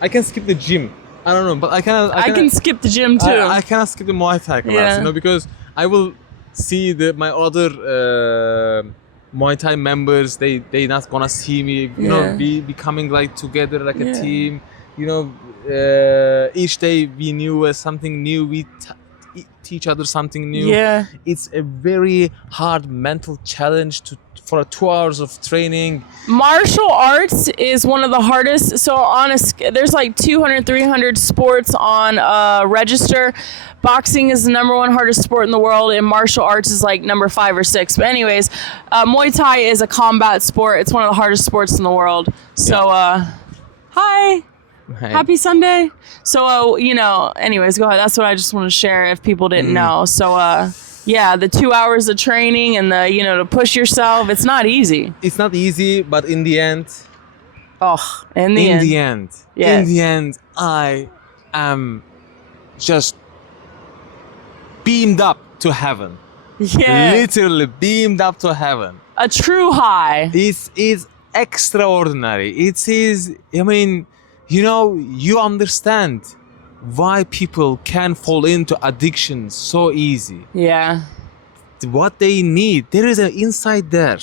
I can skip the gym. I don't know, but I can skip the gym too. I cannot skip the Muay Thai class. Yeah. Because I will see my other Muay Thai members. They not gonna see me. Be becoming like together like a team. Each day we knew something new. We teach other something new. Yeah. It's a very hard mental challenge for 2 hours of training. Martial arts is one of the hardest. So there's like 200, 300 sports on register. Boxing is the number one hardest sport in the world, and martial arts is like number 5 or 6. But anyways, Muay Thai is a combat sport. It's one of the hardest sports in the world. So, hi. Hey. Happy Sunday. So, anyways, go ahead. That's what I just want to share if people didn't know. So, the 2 hours of training and the, to push yourself, it's not easy. It's not easy, but in the end, in the end, yes. In the end, I am just beamed up to heaven. Yeah. Literally beamed up to heaven. A true high. It is extraordinary. It is, you understand why people can fall into addiction so easy. Yeah. What they need, there is an inside there.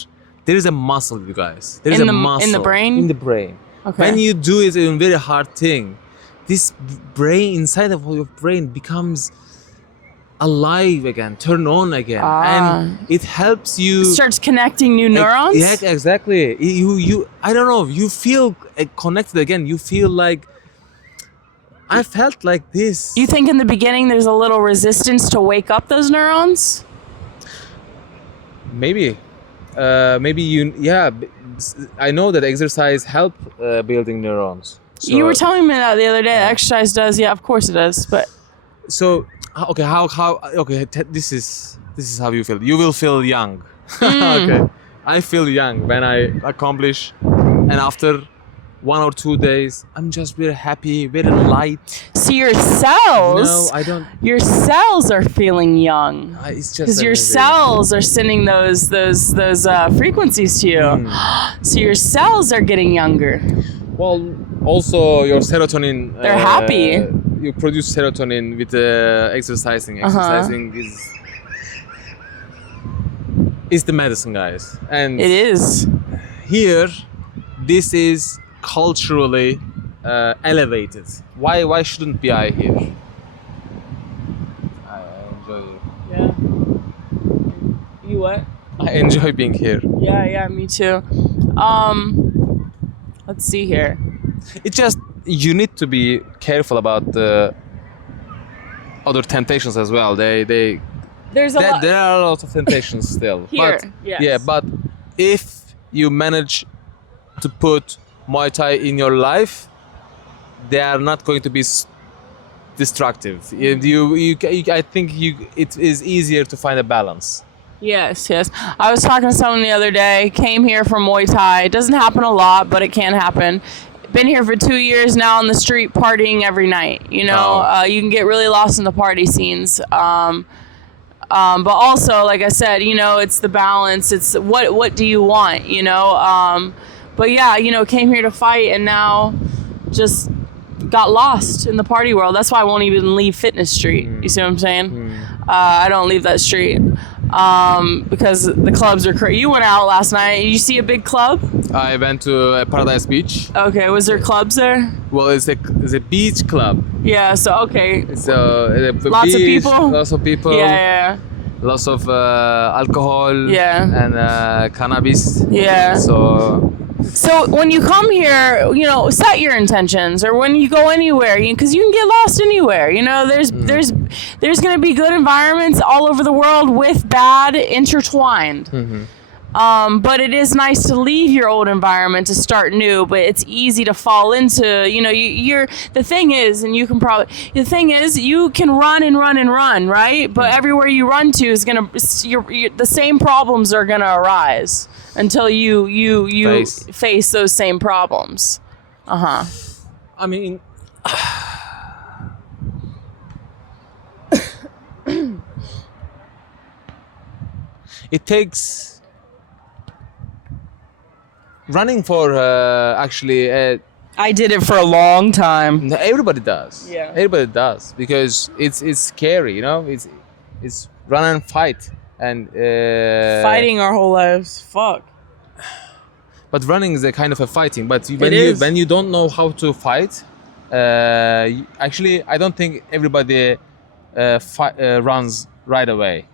There is a muscle, you guys. There is a muscle. In the brain? In the brain. Okay. When you do it in a very hard thing, this brain, inside of your brain becomes alive again, turn on again. And it helps you. It starts connecting new neurons? Yeah, exactly. You I don't know, you feel connected again. You feel like, I felt like this. You think in the beginning there's a little resistance to wake up those neurons? Maybe I know that exercise help building neurons. So, You were telling me that the other day. Exercise does. Yeah, of course it does. But so okay, this is how you feel. You will feel young. Okay, I feel young when I accomplish, and after 1 or 2 days, I'm just very happy, very light. see your cells. No, I don't. Your cells are feeling young. It's just Because your amazing. cells are sending those frequencies to you. So your cells are getting younger. Well, also your serotonin. They're happy. You produce serotonin with exercising. Exercising is the medicine, guys. And It is. here, this is culturally elevated. Why shouldn't be I here? I enjoy it. Yeah. You what? I enjoy being here. Yeah, me too. Let's see here. It's just you need to be careful about the other temptations as well. There's a lot. There are a lot of temptations still. Here, but, yes. Yeah, but if you manage to put Muay Thai in your life, they are not going to be destructive. I think it is easier to find a balance. Yes, yes. I was talking to someone the other day, came here from Muay Thai. It doesn't happen a lot, but it can happen. Been here for 2 years now on the street partying every night. You know, you can get really lost in the party scenes. But also, like I said, you know, it's the balance. It's what do you want, you know? But yeah, you know, came here to fight and now just got lost in the party world. That's why I won't even leave Fitness Street. You see what I'm saying? I don't leave that street. Because the clubs are crazy. You went out last night. Did you see a big club? I went to Paradise Beach. Okay, was there clubs there? Well, it's a beach club. Yeah, so okay. So Lots of beach, people? Lots of people. Yeah. Lots of alcohol. Yeah. And cannabis. Yeah. So So when you come here, you know, set your intentions, or when you go anywhere, because you can get lost anywhere. You know, there's going to be good environments all over the world with bad intertwined. But it is nice to leave your old environment to start new. But it's easy to fall into, you know, the thing is you can run and run and run, right? But everywhere you run to is the same problems are gonna arise until you face those same problems. I mean, it takes running for actually. I did it for a long time. Everybody does. Yeah. Everybody does because it's scary, you know. It's run and fight and Fighting our whole lives. Fuck. But running is a kind of a fighting. But when you don't know how to fight, actually, I don't think everybody runs right away.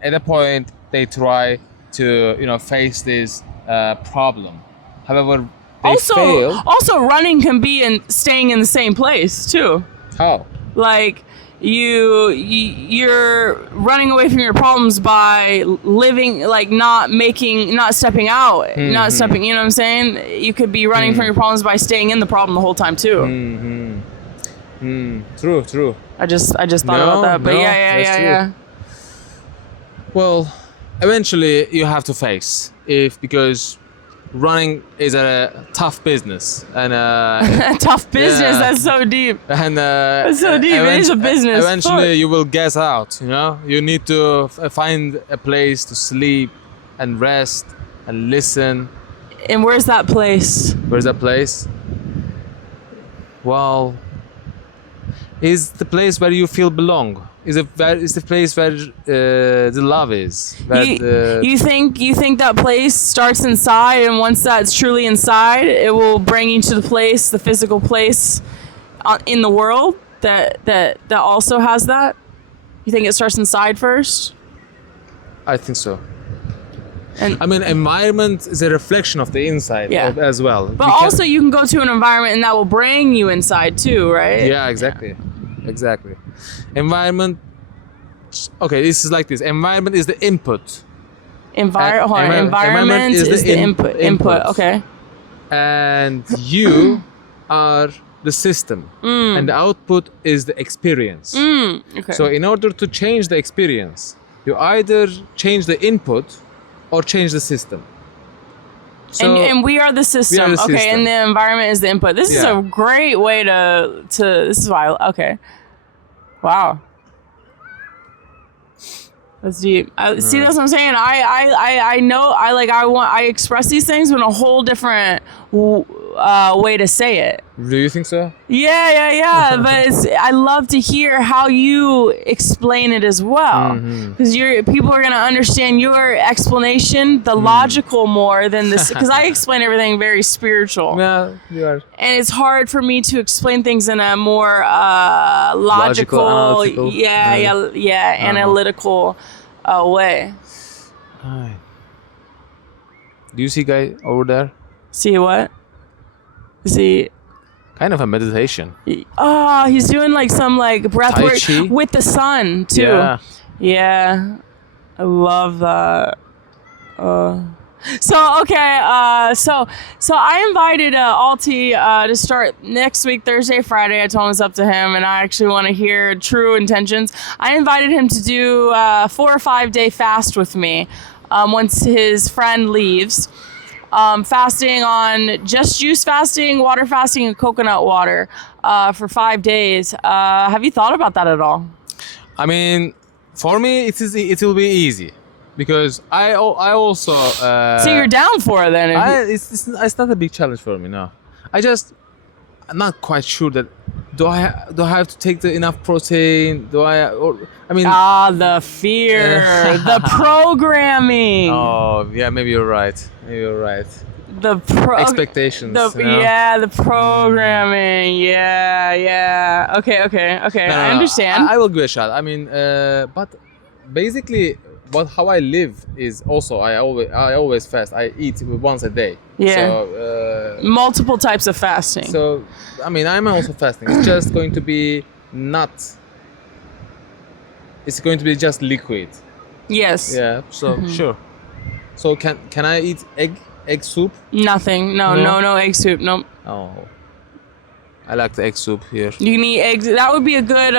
At a point, they try to face this problem. However, they fail. Also, running can be staying in the same place too. How? Like you're running away from your problems by living, like not stepping out, not stepping. You know what I'm saying? You could be running from your problems by staying in the problem the whole time too. True. I just thought about that, but yeah. Well, eventually you have to face because running is a tough business and tough business. Yeah. That's so deep. And That's so deep. It is a business. Eventually, you will gas out. You know, you need to find a place to sleep and rest and listen. And where's that place? Where's that place? Well, is the place where you feel belong. Is the place where the love is. You think that place starts inside, and once that's truly inside, it will bring you to the physical place in the world that also has that? You think it starts inside first? I think so. And I mean, environment is a reflection of the inside as well. But also you can go to an environment and that will bring you inside too, right? Yeah, exactly. Environment. Okay, this is like this. Environment is the input. Environment is the input. Okay. And you are the system, and the output is the experience. Okay. So in order to change the experience, you either change the input or change the system. So and we are the system. Okay, system. And the environment is the input. This is a great way to this is why wow. That's deep. See, that's what I'm saying. I know. I express these things in a whole different way to say it. Do you think so? Yeah. But I love to hear how you explain it as well, because people are gonna understand your explanation, the logical more than this. Because I explain everything very spiritual. Yeah, you are. And it's hard for me to explain things in a more logical, analytical. Analytical way. Hi. Do you see guy over there? See what? See. Kind of a meditation. Oh, he's doing like some breath Tai work Chi? with the sun too. Yeah. I love that. So okay, so I invited Alti to start next week, Thursday, Friday. I told him it's up to him, and I actually want to hear true intentions. I invited him to do a 4 or 5 day fast with me once his friend leaves. Fasting on just juice fasting, water fasting, and coconut water for 5 days. Have you thought about that at all? I mean, for me, it will be easy because I also. So you're down for it then? It's not a big challenge for me. No, I'm not quite sure that. Do I have to take enough protein? The fear, the programming. Oh yeah, maybe you're right. The Expectations. Yeah, the programming. Yeah. Okay. No, I understand. I will give it a shot. I mean, but basically, how I live is also I always fast. I eat once a day. Yeah. So, multiple types of fasting. So, I mean, I'm also fasting. It's just going to be not. It's going to be just liquid. Yes. Yeah. So sure. So can I eat egg soup? Nothing. No egg soup. Nope. Oh. I like the egg soup here. You can eat eggs. That would be a good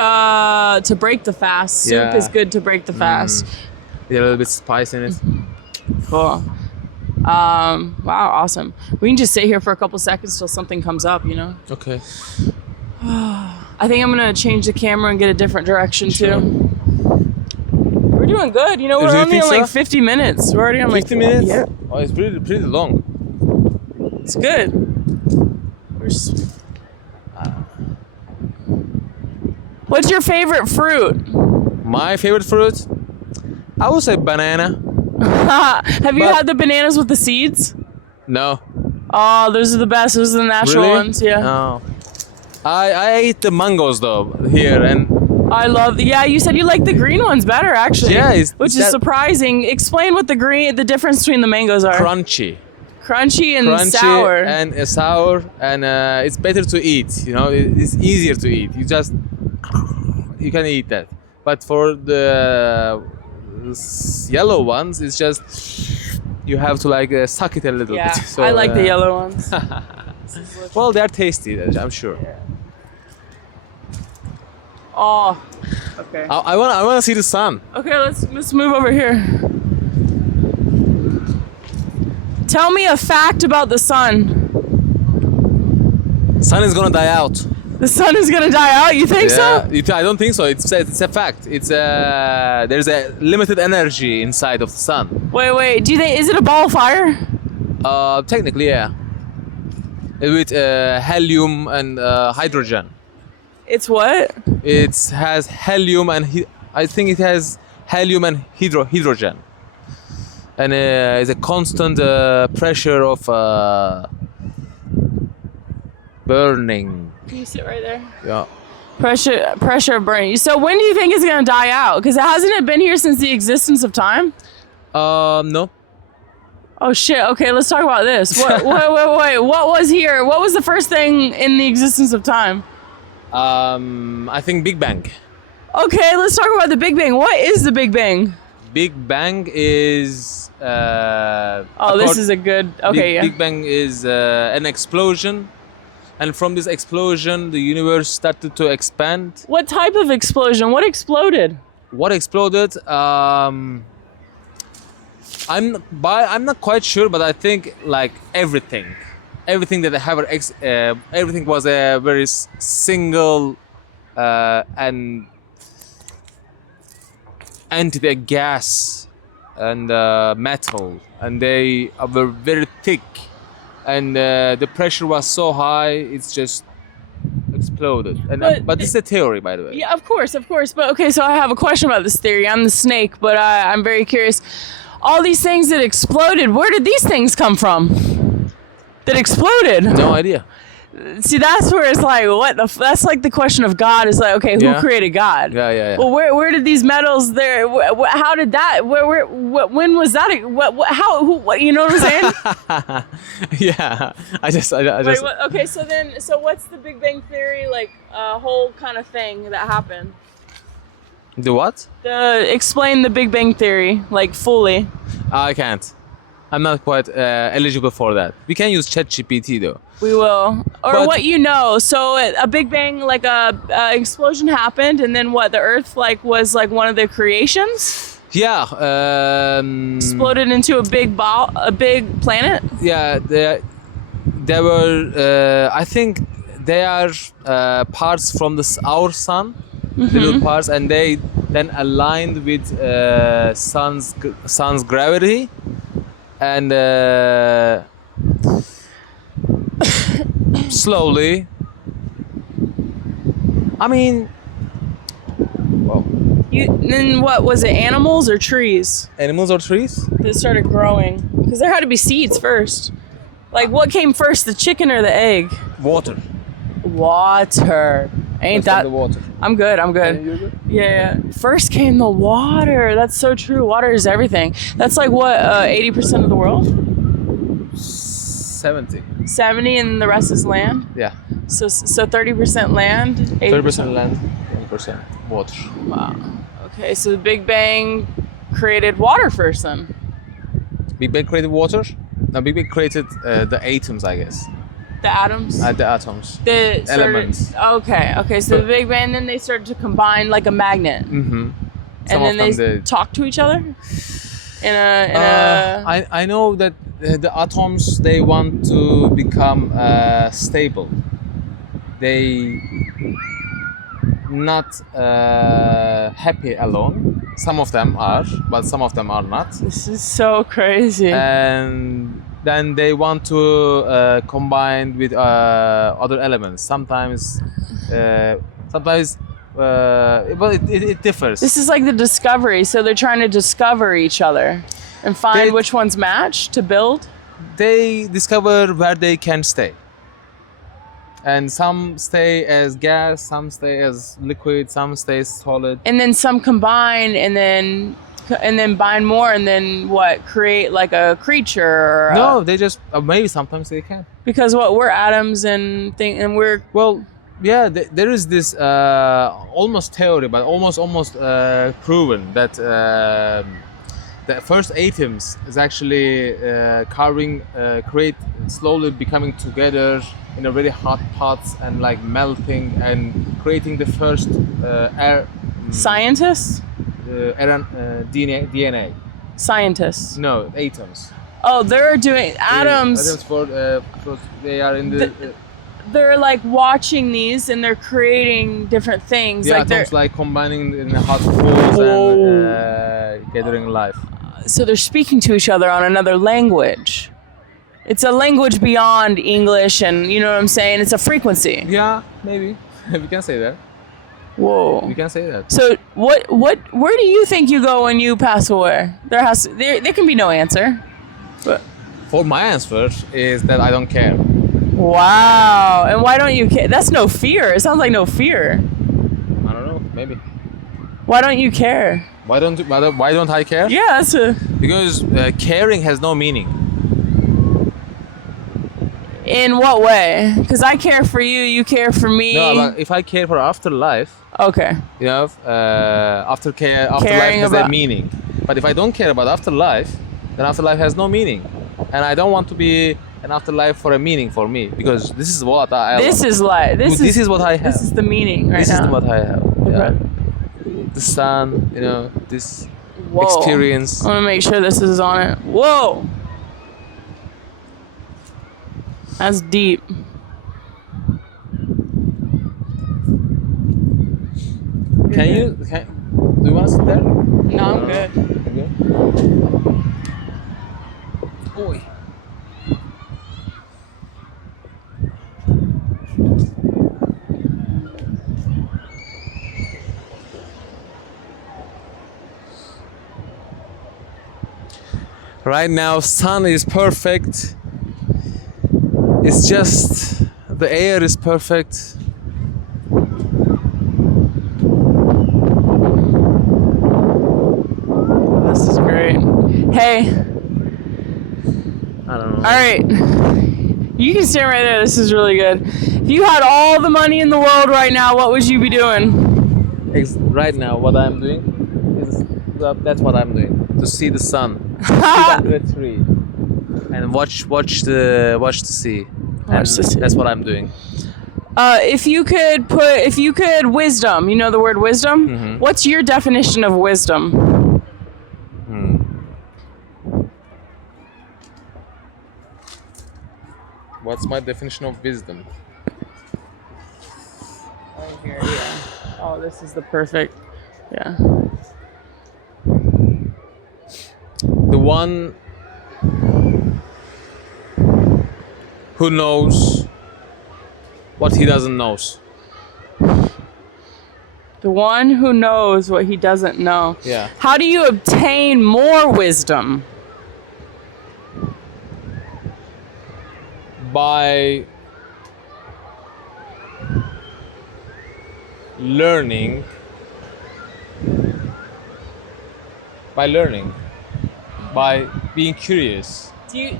to break the fast. Soup Yeah. is good to break the fast. With a little bit spice in it. Cool. Wow, awesome. We can just sit here for a couple seconds till something comes up, you know? Okay. I think I'm gonna change the camera and get a different direction too. We're doing good. You know, Do we're you only think on like so? 50 minutes. We're already on like 50 minutes? Yeah. Oh, it's pretty long. It's good. What's your favorite fruit? My favorite fruit? I would say banana. Have you But- had the bananas with the seeds? No. Oh, those are the best. Those are the natural Really? ones. Yeah. No. I ate the mangoes though here and I love. Yeah, you said you like the green ones better, actually. Yeah, which is that- surprising. Explain what the difference between the mangoes are. crunchy. Crunchy and Crunchy sour. and sour and it's better to eat. You know, it's easier to eat. You can eat that. But for the yellow ones, it's just you have to like suck it a little Yeah, bit. So, I like the yellow ones. Well, they're tasty, I'm sure. Oh, okay. I want to see the sun. Okay, let's move over here. Tell me a fact about the sun. Sun is gonna die out. The sun is gonna die out. You think so? I don't think so. It's a fact. There's a limited energy inside of the sun. Wait. Do you think is it a ball of fire? Technically, yeah. With helium and hydrogen. It's what? It has helium and I think it has helium and hydrogen. And it's a constant pressure of burning. Can you sit right there? Yeah. Pressure of burning. So when do you think it's gonna die out? Because hasn't it been here since the existence of time? No. Oh shit. Okay, let's talk about this. Wait. What was here? What was the first thing in the existence of time? I think Big Bang. Okay, let's talk about the Big Bang. What is the Big Bang? Big Bang is. This is a good. Okay, yeah. Big Bang is an explosion, and from this explosion, the universe started to expand. What type of explosion? What exploded? What exploded? I'm not quite sure, but I think like everything that I ever everything was a very single and entity, gas and metal, and they were very thick, and the pressure was so high, it's just exploded. And but this is a theory, by the way. Yeah, of course. But okay, so I have a question about this theory. I'm the snake, but I'm very curious. All these things that exploded, where did these things come from? That exploded? No idea. See, that's where it's like, that's like the question of God. Is like, okay, who Yeah. created God? Yeah. Well, where did these metals there? How did that? When was that? How? Who? You know what I'm saying? Yeah. I just. Wait, okay, so what's the Big Bang Theory like? Whole kind of thing that happened. The what? Explain the Big Bang Theory like fully. I can't. I'm not quite eligible for that. We can use ChatGPT though. We will. Or But- what you know. So a Big Bang, like a explosion happened, and then what? The Earth like was like one of the creations, Yeah. exploded into a big planet. Yeah. They were. I think they are parts from our sun, little parts, and they then aligned with sun's gravity, and slowly. I mean, well, Then what was it? Animals or trees animals or trees? that started growing? Because there had to be seeds first. Like what came first, the chicken or the egg? Water. Water. Ain't that? The water. I'm good. I'm good. You're good? Yeah. First came the water. That's so true. Water is everything. That's like what 80% of the world. 70. 70, and the rest is land. Yeah. So 30% land. 30% land, 20% water. Wow. Okay. So the Big Bang created water first, then. Big Bang created water. No, Big Bang created the atoms, I guess. The atoms. The atoms. The elements. Okay. Okay. So the Big Bang, then they started to combine like a magnet, Mm-hmm. and then they talk to each other. In a. I know that the atoms, they want to become stable. They not happy alone. Some of them are, but some of them are not. This is so crazy. And then they want to combine with other elements. Sometimes, but it differs. This is like the discovery. So they're trying to discover each other and find They- which ones match to build. They discover where they can stay. And some stay as gas, some stay as liquid, some stay solid. And then some combine and then bind more and then what? Create like a creature or No, they just maybe sometimes they can. because what we're atoms and we're Well, yeah, there is this almost theory, but almost proven that the first atoms is actually create slowly becoming together in a very hot pots and like melting and creating the first air scientists. DNA. Scientists. No, atoms. Oh, they're doing atoms. Atoms for they are in the They're like watching these and they're creating different things. the like they're atoms like combining in hot pools and gathering life. so they're speaking to each other on another language. It's a language beyond English, and you know what I'm saying? It's a frequency. Yeah, maybe we can say that. Whoa. We can say that. So where do you think you go when you pass away? There can be no answer. But For my answer is that I don't care. wow. And why don't you care? That's no fear. It sounds like no fear. I don't know, maybe. Why don't you care? Why don't I care? Yeah, that's a Because caring has no meaning. in what way? Because I care for you, you care for me. No, but if I care for afterlife, Okay. you know, afterlife Caring has about- a meaning. But if I don't care about afterlife, then afterlife has no meaning, and I don't want to be an afterlife for a meaning for me, because this is what I. This is like This is what I have. This is the meaning right This now. is what I have. Yeah. Okay. The sun, you know, this Whoa. experience. I want to make sure this is on it. Whoa. That's deep. Do you want to sit there? No, I'm good. Okay. Oi. Right now, sun is perfect. It's just the air is perfect. This is great. Hey, I don't know. all right. You can stand right there. This is really good. If you had all the money in the world right now, what would you be doing? Right now, what I'm doing is that's what I'm doing. To see the sun, sit under a tree, and watch the sea. And Watch the sea. That's what I'm doing. If you could wisdom, you know the word wisdom? Mm-hmm. What's your definition of wisdom? What's my definition of wisdom? Oh, here, yeah. Oh, this is the perfect. Yeah. The one who knows what he doesn't know. The one who knows what he doesn't know. Yeah. How do you obtain more wisdom? By learning. By being curious.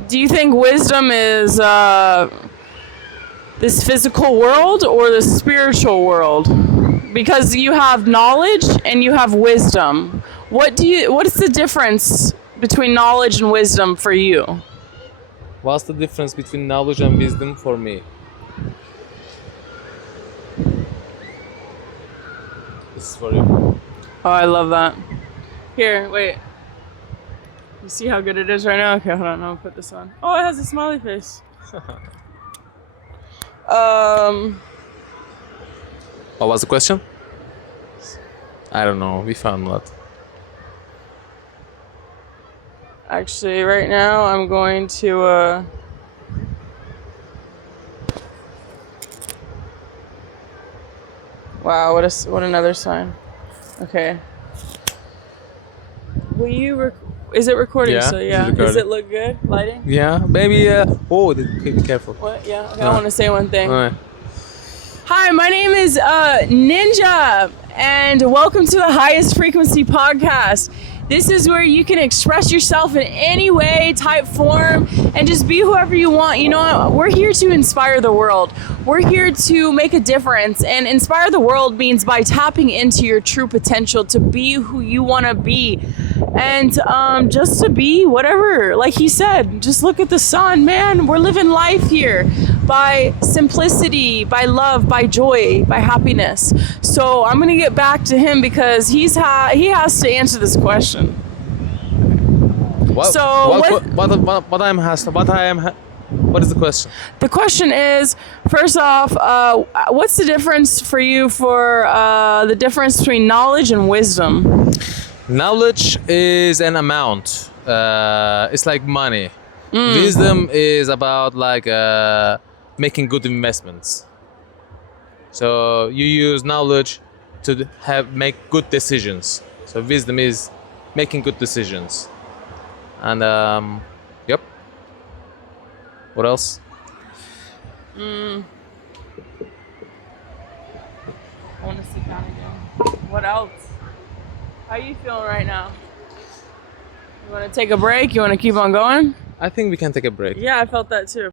Do you think wisdom is this physical world or the spiritual world? Because you have knowledge and you have wisdom. What is the difference between knowledge and wisdom for you? What's the difference between knowledge and wisdom for me? This is for you. Oh, I love that. Here, wait. You see how good it is right now? Okay, hold on. I'll put this on. Oh, it has a smiley face. What was the question? I don't know. We found a lot. Actually, right now I'm going to Wow, what another sign. Okay. Will you is it recording? Yeah, So yeah. it's Does recording. it look good? Lighting? Yeah, maybe. Oh, be careful. What? Yeah. Okay, I want to say one thing. Alright. Hi, my name is Ninja, and welcome to the Highest Frequency Podcast. This is where you can express yourself in any way, type, form, and just be whoever you want. You know, we're here to inspire the world. We're here to make a difference, and inspire the world means by tapping into your true potential to be who you want to be. And just to be whatever, like he said, just look at the sun, man. We're living life here by simplicity, by love, by joy, by happiness. So I'm gonna get back to him because he has to answer this question. What is the question? The question is, first off, what's the difference for you for the difference between knowledge and wisdom? Knowledge is an amount. It's like money. Wisdom is about like making good investments. So you use knowledge to make good decisions. So wisdom is making good decisions. And yep. What else? I want to sit down again. What else? How are you feeling right now? You want to take a break? You want to keep on going? I think we can take a break. Yeah, I felt that too.